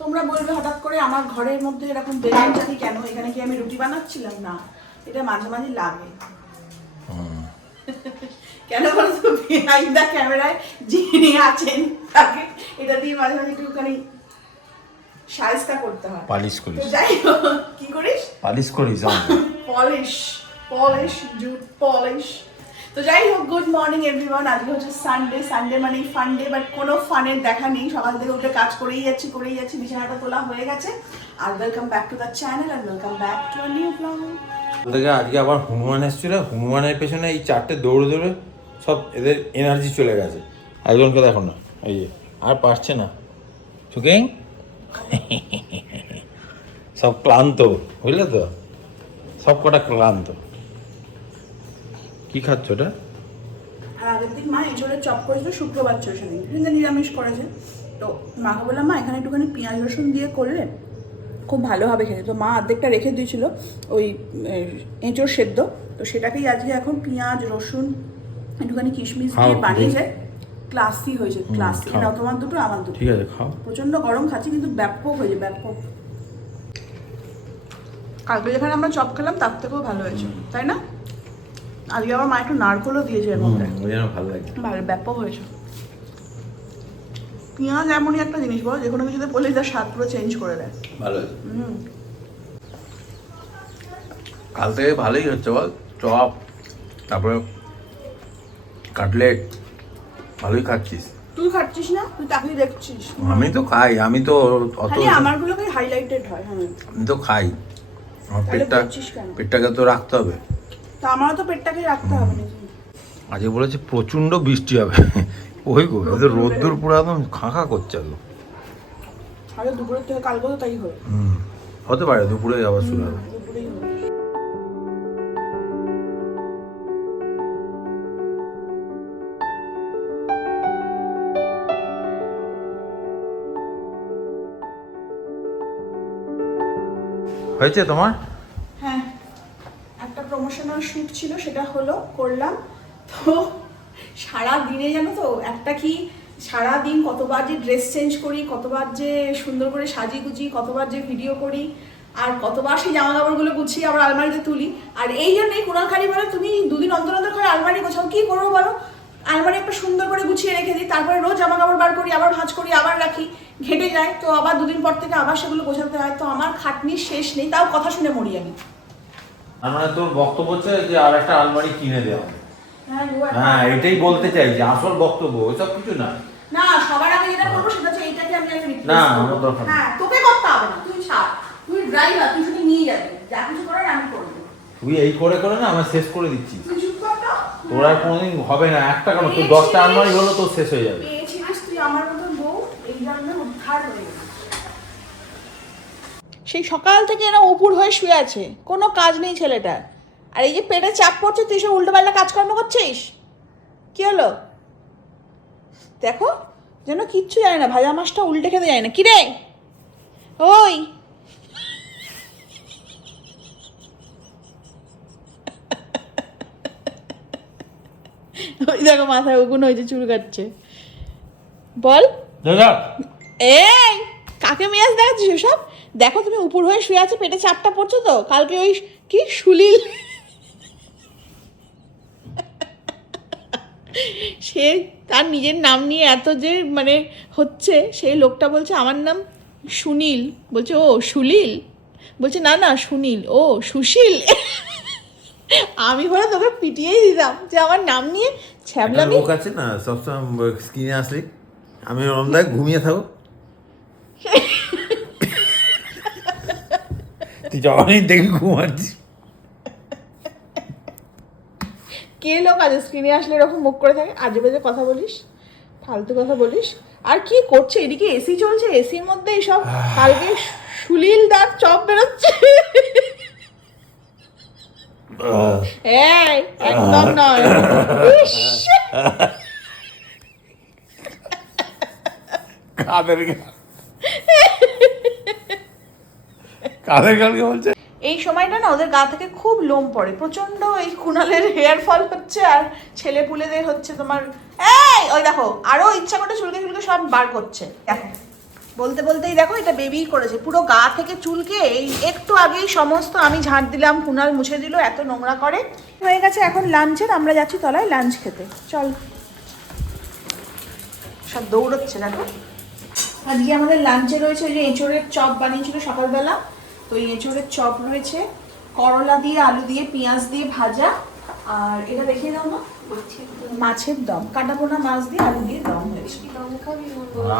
তোমরা বলবে হঠাৎ করে আমার ঘরের মধ্যে এরকম বেলুন চাকি কেন? এখানে কি আমি রুটি বানাচ্ছিলাম? না এটা মাঝে মাঝে লাগে। কেন বলতো? বিহাইন্ড দ্য ক্যামেরায় যিনি আছেন তাকে এটা দিয়ে মাঝে মাঝে একটুখানি সাজটা করতে হয়। পালিশ করিস। যাই হোক কি করিস? পালিশ করিস পলিশ পলিশ জুট পলিশ। তো যাই হোক গুড মর্নিং এভরিওয়ান আজকে হচ্ছে সানডে সানডে মানে ফান ডে বাট কোনো ফানের দেখা নেই। সকাল থেকে উঠে কাজ করেই যাচ্ছি করেই যাচ্ছি, বিছানাটা তোলা হয়ে গেছে। আর welcome back to the channel R welcome back to a new blog থেকে আজকে আবার হনুমান এসেছিল। হনুমানের পেছনে এই চারটে দৌড়ে দৌড়ে সব এদের এনার্জি চলে গেছে। একজনকে দেখো না, এই যে, আর পারছে না। সুকিং? সব ক্লান্ত, বুঝলে তো? সব কটা ক্লান্ত। কি খাচ্ছ ওটা? আর আগের দিন মা এঁচড়ের চপ করেছিল শুক্রবার ছিল সেদিন কিন্তু নিরামিষ করেছে। তো মাকে বললাম মা এখানে একটুখানি পেঁয়াজ রসুন দিয়ে করলে খুব ভালো হবে খেতে। তো মা অর্ধেকটা রেখে দিয়েছিল ওই এঁচড় সেদ্ধ। তো সেটাকেই আজকে এখন পেঁয়াজ রসুন একটুখানি কিশমিশ দিয়ে বানিয়ে যায়। ক্লাসি হয়েছে ক্লাসি। এটা তোমার দুটো আমার দুটো। ঠিক আছে খাও। প্রচণ্ড গরম খাচ্ছি কিন্তু ব্যাপক হয়েছে ব্যাপক। কালকে যেখানে আমরা চপ খেলাম তার থেকেও ভালো হয়েছে। তাই না? আজকে আবার মা একটু নারকলও দিয়েছে এর মধ্যে। ভালো লাগে। ভালো ব্যাপক হয়েছে। পেঁয়াজ এমনই একটা জিনিস বল যে কোনো কিছুতে বললে তার স্বাদ পুরো চেঞ্জ করে দেয়। ভালো। কাল থেকে ভালোই হচ্ছে বল চপ তারপরে কাটলেট ভালোই খাচ্ছিস। তুই খাচ্ছিস না? তুই তাকেই দেখছিস। আমি তো খাই আমি তো অত খালি আমারগুলোকে হাইলাইটেড হয় হ্যাঁ। আমি তো খাই। আমার পেটটা পেটটাকে তো রাখতে হবে। তা আমারও তো পেটটাকে রাখতে হবে আজকে বলেছে প্রচণ্ড বৃষ্টি হবে। ওই গো এদের রোদ্দুর পুরো একদম খাঁখা করছে একদম আরে দুপুরের থেকে কালকে তো তাই হয়। হতে পারে দুপুরে আবার শুরু হবে। হয়েছে তোমার? প্রমোশনাল শ্যুট ছিল সেটা হলো করলাম। তো সারা দিনে জানো তো, একটা কি সারা দিন কতবার যে ড্রেস চেঞ্জ করি, কতবার যে সুন্দর করে সাজি গুজি কতবার যে ভিডিও করি, আর কতবার সেই জামা কাপড়গুলো গুছিয়ে আবার আলমারিতে তুলি। আর এই জন্যই কোনাল খালি বলে, তুমি দুদিন অন্তর অন্তর করে আলমারি গোছাও, কি করব বলো? আলমারি একটা সুন্দর করে গুছিয়ে রেখে দিই, তারপরে রোজ জামা কাপড় বার করি, আবার ভাঁজ করি, আবার রাখি, ঘেটে যায়। তো আবার দুদিন পর থেকে আবার সেগুলো গোছাতে হয়। তো আমার খাটনির শেষ নেই, তাও কথা শুনে মরি আমি। আর মানে তোর বক্তব্য হচ্ছে যে আর একটা আলমারি কিনে দেওয়া হ্যাঁ হ্যাঁ এটাই বলতে চাই যে আসল বক্তব্য ওইসব কিছু না। না সবার আগে যেটা করব সেটা হচ্ছে এইটাকে আমি আগে না, আমার দরকার। হ্যাঁ তোকে করতে হবে না তুই ছাড়। তুই ড্রাইভার তুই শুধু নিয়ে যাবি। যা কিছু করার আমি করব। তুই এই করে করে না আমার শেষ করে দিচ্ছিস তুই চুপ কর তো। তোর আর কোনোদিন হবে না একটা কেন? তোর দশটা আলমারি হলো তোর শেষ হয়ে যাবে পেয়েছিলিস তুই আমার মতন বউ এই জন্য উদ্ধার হয়ে গেলি। সেই সকাল থেকে এরা উপুর হয়ে শুয়ে আছে। কোনো কাজ নেই ছেলেটার আর এই যে পেটে চাপ পড়ছে তুই সব উল্টোপাল্টা কাজকর্ম করছিস? কি হলো? দেখো যেন কিচ্ছু জানে না ভাজা মাছটা উল্টে খেতে যায় না। কি রে? ওই! ওই দেখো মাথায় উগুন হয়েছে চুল কাটছে। বল। দাদা! এই কাকে মেয়াজ দেখাচ্ছিস সব দেখো তুমি উপর হয়ে শুয়ে আছো পেটে চাপটা পড়ছো তো? কালকে ওই কি সুলিল? সে তার নিজের নাম নিয়ে এত যে মানে হচ্ছে সেই লোকটা বলছে আমার নাম সুনীল। বলছে ও সুনীল বলছে না না সুনীল। ও সুশীল? আমি হলে তোকে পিটিয়েই দিতাম যে আমার নাম নিয়ে একটা ছ্যাবলামি লোক আছে না সবসময় স্ক্রিনে আসলে আমি রমদায় ঘুমিয়ে থাকো। তুই যখনই দেখি ঘুমাচ্ছিস কে লোক আছে? স্ক্রিনে আসলে এরকম মুখ করে থাকে? আজে বাজে কথা বলিস ফালতু কথা বলিস। আর কি করছে? এদিকে এসি চলছে এসির মধ্যে সব কালকে সুলীল দাঁত চপ বেরোচ্ছে। একদম নয়। কাদের কাদের কালকে বলছে? এই সময়টা না ওদের গা থেকে খুব লোম পড়ে প্রচণ্ড এই কুণালের হেয়ার ফল হচ্ছে আর ছেলে পুলেদের হচ্ছে তোমার, এই ওই দেখো, আরও ইচ্ছা করে চুলকে চুলকে সব বার করছে, দেখো। বলতে বলতেই দেখো এটা বেবি করেছে, পুরো গা থেকে চুলকে এই একটু আগেই সমস্ত আমি ঝাঁট দিলাম কুনাল মুছে দিল, এত নোংরা করে। হয়ে গেছে এখন লাঞ্চের, আমরা যাচ্ছি তলায় লাঞ্চ খেতে, চল। সব দৌড়চ্ছে, দেখো। আজকে আমাদের লাঞ্চে রয়েছে ওই যে এঁচড়ের চপ বানিয়েছিল সকালবেলা। তো এঁচড়ের চপ রয়েছে। করলা দিয়ে আলু দিয়ে পেঁয়াজ দিয়ে ভাজা। আর এটা দেখিয়ে দাও না মাছের দম। কাটা পোনা মাছ দিয়ে আলু দিয়ে দম হয়েছে।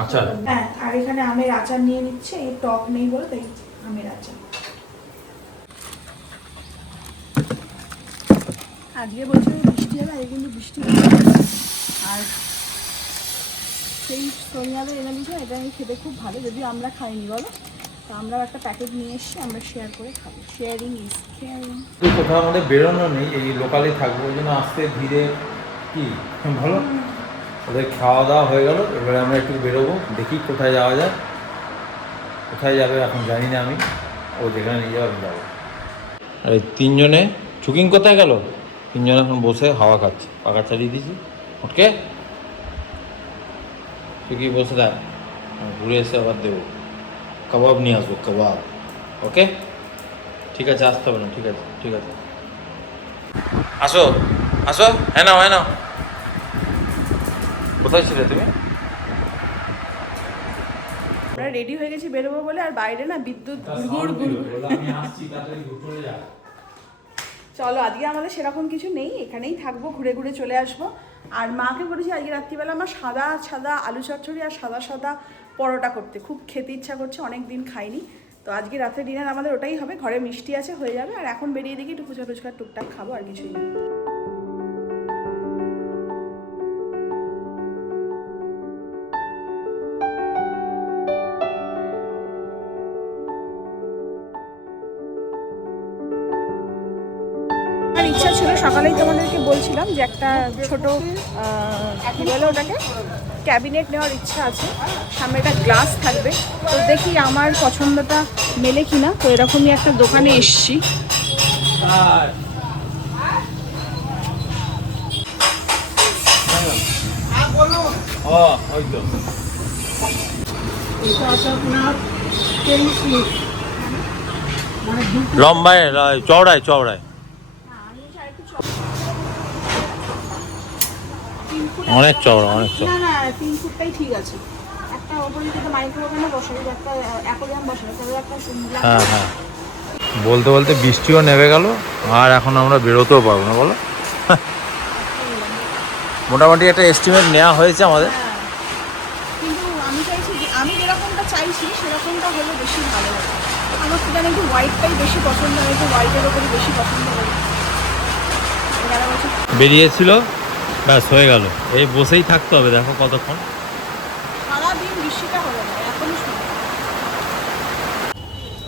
আচ্ছা। হ্যাঁ আর এখানে আমের আচার নিয়ে নিচ্ছে। এই টক নেই বলে তাই আমের আচার। আজকে বলছে বৃষ্টি হবে আজকে কিন্তু বৃষ্টি না। আর সেই সোনিয়াদের এনে দিয়েছে এটা আমি খেতে খুব ভালো যদিও আমরা খাইনি বলো? আমরাও একটা প্যাকেট নিয়ে এসেছি আমরা শেয়ার করে খাব। শেয়ারিং ইজ কেয়ারিং কোথাও আমাদের বেরোনো নেই এই লোকালে থাকব ওই জন্য আস্তে ধীরে কি? ভালো ওদের খাওয়া দাওয়া হয়ে গেল এবারে আমরা একটু বেরোবো দেখি কোথায় যাওয়া যায়। কোথায় যাবে এখন জানি না আমি ও যেখানে নিয়ে যাবে যাব। আর এই তিনজনে চুকিং কোথায় গেল? তিনজনে এখন বসে হাওয়া খাচ্ছে পাকা চালিয়ে দিয়েছি। ওটকে চুকি বসে দেয় ঘুরে এসে আবার দেবো। কাবাব নিয়ে আসব কাবাব। ওকে? ঠিক আছে আসতে হবে না ঠিক আছে ঠিক আছে। আসো আসো হ্যাঁ নাও হ্যাঁ নাও। কোথায় ছিলে তুমি? আমরা রেডি হয়ে গেছি বেরোবো বলে আর বাইরে না বিদ্যুৎ ঘুরঘুর ঘুরঘুর। আমি আসছি তাড়াতাড়ি ঘুরে যা চলো আজকে আমাদের সেরকম কিছু নেই এখানেই থাকব ঘুরে ঘুরে চলে আসব। আর মাকে বলেছি আজকে রাত্রিবেলা আমার সাদা সাদা আলু চচ্চড়ি আর সাদা সাদা পরোটা করতে। খুব খেতে ইচ্ছা করছে, অনেক দিন খাইনি। তো আজকে রাতে ডিনার আমাদের ওটাই হবে, ঘরে মিষ্টি আছে, হয়ে যাবে। আর এখন বেরিয়ে দেখি একটু ফুচকা টুচকা টুকটাক খাব আর কিছুই না। আমার ইচ্ছা ছিল, সকালেই তোমাদেরকে বলছিলাম যে একটা ছোট কি বলে ওটাকে? ক্যাবিনেট নেওয়ার ইচ্ছা আছে। সামনে একটা গ্লাস থাকবে। তো দেখি আমার পছন্দটা মেলে কিনা। তো এরকমই একটা দোকানে এসছি। লম্বায় চওড়ায় চওড়ায়। অনেক চওড়া অনেক চওড়া। না না তিন ফুটটাই ঠিক আছে। একটা ওপরে যদি মাইক্রো ওভেনে বসাই একটা অ্যাকোরিয়াম বসাই তবে একটা সুন্দর হ্যাঁ হ্যাঁ। বলতে বলতে বৃষ্টিও নেমে গেল আর এখন আমরা বেরোতেও পারব না বলো? মোটামুটি একটা এস্টিমেট নেওয়া হয়েছে আমাদের। হ্যাঁ। কিন্তু আমি চাইছি আমি যেরকমটা চাইছি সেরকমটা হলে বেশি ভালো হবে আমার তো জানি একটু হোয়াইটটাই বেশি পছন্দ একটু হোয়াইটের ওপরই বেশি পছন্দ করি বেরিয়েছিল। ব্যাস হয়ে গেল। এই বসেই থাকতে হবে দেখো কতক্ষণ।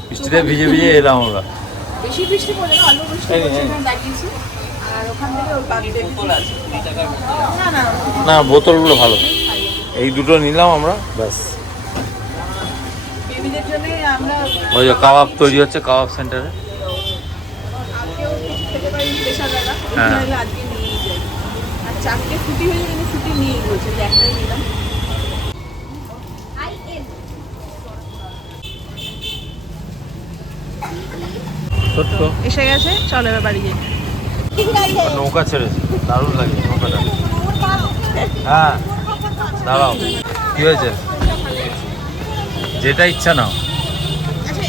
বৃষ্টিতে ভিজে ভিজে এলাম আমরা। বেশি বৃষ্টি পড়ে না অল্প বৃষ্টি। না দাঁড়িয়েছি আর ওখান থেকে না না না বোতলগুলো ভালো। এই দুটো নিলাম আমরা ব্যাস। বেবিদের জন্য আমরা ওই যে কাবাব তৈরি হচ্ছে কাবাব সেন্টারে। হ্যাঁ। হলে আজকে নিয়েই যাই আর চারটে ফুটি হয়ে কিন্তু ফুটি নিয়েই বলছে যে একটাই নিলাম। এসে গেছে চলো এবার বাড়ি যাই। নৌকা ছেড়েছে দারুণ লাগে নৌকাটা। হ্যাঁ দাঁড়াও কি হয়েছে? যেটা ইচ্ছা নাও। আচ্ছা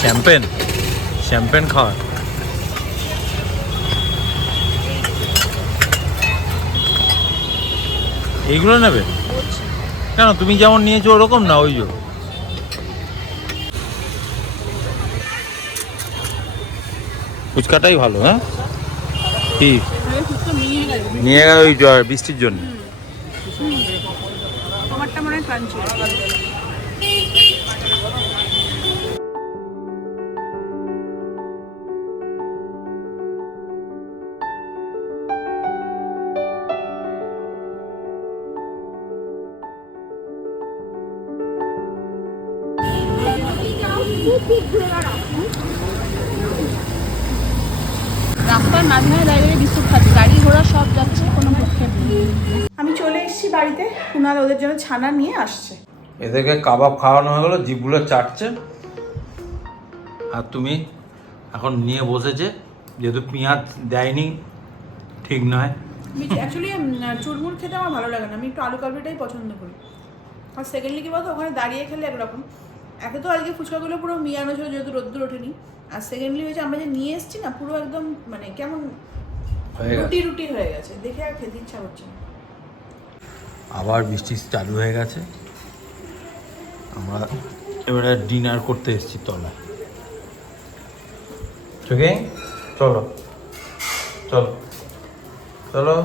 শ্যাম্পেন শ্যাম্পেন খাওয়ার এইগুলো নেবে? কেন, তুমি যেমন নিয়েছো ওরকম না, ওই যে। ফুচকাটাই ভালো হ্যাঁ? কি? নিয়ে গেল ওই বৃষ্টির জন্য। রাস্তার মাঝখানে দাঁড়িয়ে বিস্কুট খাচ্ছে। গাড়ি ঘোড়া সব যাচ্ছে কোনো ভ্রুক্ষেপ নেই। এসেছি বাড়িতে কুনাল ওদের জন্য ছানা নিয়ে আসছে। এদেরকে কাবাব খাওয়ানো হয়ে গেলো জিভগুলো চাটছে। আর তুমি এখন নিয়ে বসেছে যেহেতু পেঁয়াজ দেয়নি ঠিক নয়। অ্যাকচুয়ালি চুরমুর খেতে আমার ভালো লাগে না। আমি একটু আলু কাবলিটাই পছন্দ করি। আর সেকেন্ডলি কি বলতো ওখানে দাঁড়িয়ে খেলে একরকম। একে তো আজকে ফুচকাগুলো পুরো মিয়ানো ছিল যেহেতু রোদ্দুর ওঠেনি। আর সেকেন্ডলি হয়েছে আমরা যে নিয়ে এসেছি না পুরো একদম মানে কেমন রুটি রুটি হয়ে গেছে। দেখে আর খেতে ইচ্ছা করছে না। আবার বৃষ্টি চালু হয়ে গেছে। আমরা এবারে ডিনার করতে এসেছি তলায়। ঠিক চলো। চলো। চলো।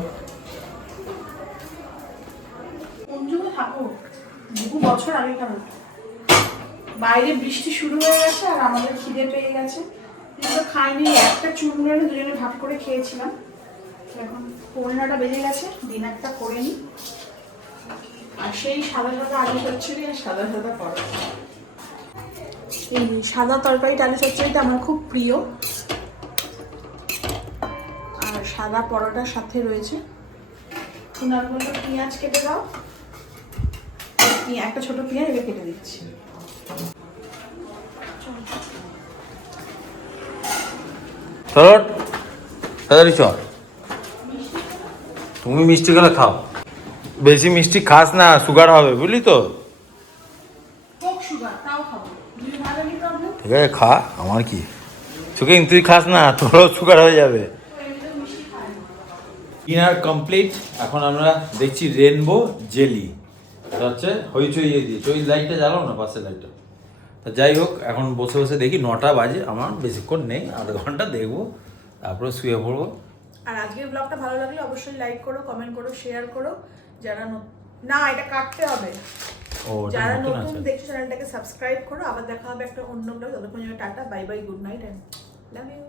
বছর ওটা। বাইরে বৃষ্টি শুরু হয়ে গেছে আর আমাদের খিদে পেয়ে গেছে। কিন্তু খাইনি, একটা চুরমুড়ে দুজনে ভাগ করে খেয়েছিলাম। এখন পনেরোটা বেজে গেছে, ডিনারটা করে নিই আর সেই সাদা সাদা আলু চচ্চড়ি আর সাদা সাদা পরোটা। এই সাদা তরকারিটা, আলু চচ্চড়িটা আমার খুব প্রিয়। আর সাদা পরোটার সাথে রয়েছে। পেঁয়াজ কেটে দাও। একটা ছোট পেঁয়াজ এবার কেটে দিচ্ছি। চলো তাড়াতাড়ি চল। তুমি মিষ্টি খেলে খাও। বেশি মিষ্টি খাস না সুগার হবে বুঝলি তো? ঠিক আছে খা আমার কি? সুকিং তুই খাস না তোরও সুগার হয়ে যাবে। তো এমনিতে মিষ্টি খাই না। ডিনার কমপ্লিট এখন আমরা দেখছি রেনবো জেলি এটা হচ্ছে হইচই ইয়ে দিয়েছে ওই লাইটটা জ্বালাও না পাশের লাইটটা তা যাই হোক এখন বসে বসে দেখি নটা বাজে আমার বেশিক্ষণ নেই আধ ঘণ্টা দেখব তারপরে শুয়ে পড়ব। আর আজকের ব্লগটা ভালো লাগলে অবশ্যই লাইক করো কমেন্ট করো শেয়ার করো। যারা ন- এটা কাটতে হবে। ও যারা নতুন দেখছ চ্যানেলটাকে সাবস্ক্রাইব করো আবার দেখা হবে একটা অন্য ব্লগ ততক্ষণ tata bye bye good night and love you